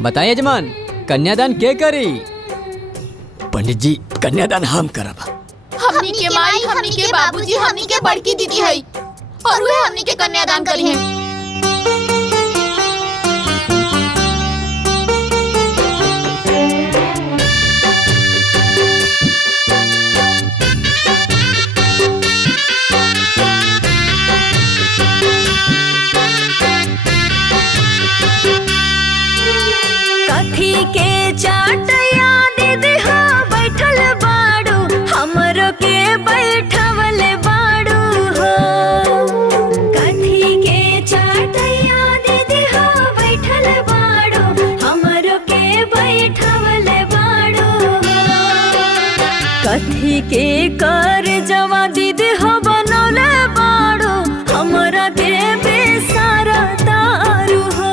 बताइए यजमान, कन्यादान के करी? पंडित जी, कन्यादान हम करब। हमनी के माई, हमनी के बाबूजी, हमनी के बड़की दीदी है और वे हमनी के कन्यादान करी है। कथी के चाटया दीदी हो बैठल बाड़ू, हमरो के बैठवल बाड़ू हो। कथी के चाटया दीदी हो बैठल बाड़ू, हमरो के बैठवल बाड़ू हो। कथी के कर जवा दीदी हो बनौले बाड़ू, हमरा के बेसारा तारू हो।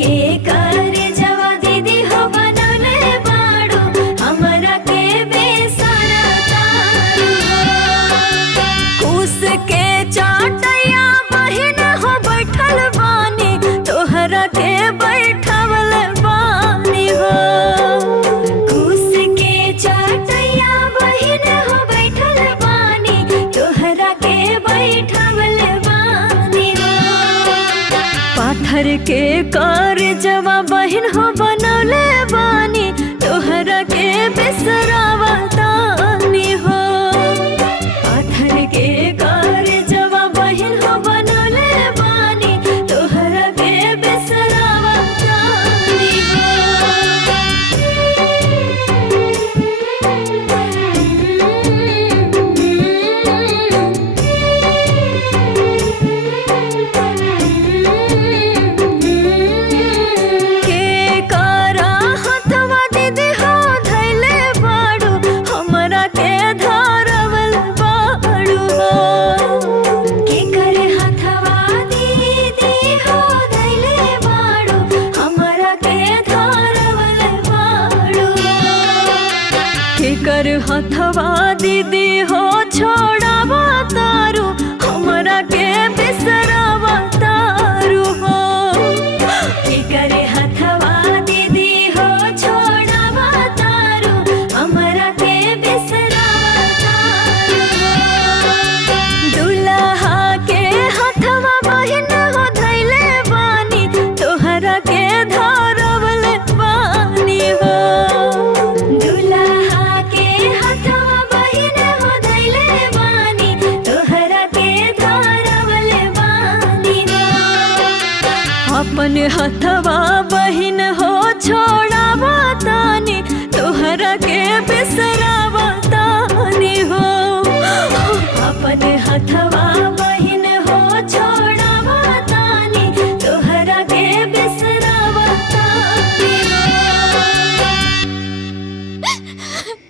के कर जवा दीदी हो बनौले बाड़ू, हमरा के बेसारा तारू हो। कुस के चाटया बहिन हो बैठल बानी, तोहरा के बैठवल बानी हो। कुस के चाटया बहिन हो बैठल बानी, तोहरा के बैठवल बानी हो। पाथर के कर जवा बहिन हो बनौले बानी, तोहरा के बिसरावा तानी हो। पाथर के कर जवा बहिन हो बनौले बानी, तोहरा के बिसरावा तानी हो। कर हथवा दीदी हो छोड़ावा तारू, हमरा के बिसरावा तारू हो। कर हथवा दीदी हो छोड़ावा तारू, हमरा के बिसरावा तारू हो। दुल्हा के हथवा बहिन हो धैले बानी, तोहरा के धरवल बानी हो। अपन हथवा बहिन हो छोड़ावा तानी, तोहरा के बिसरावा तानी हो। अपन हथवा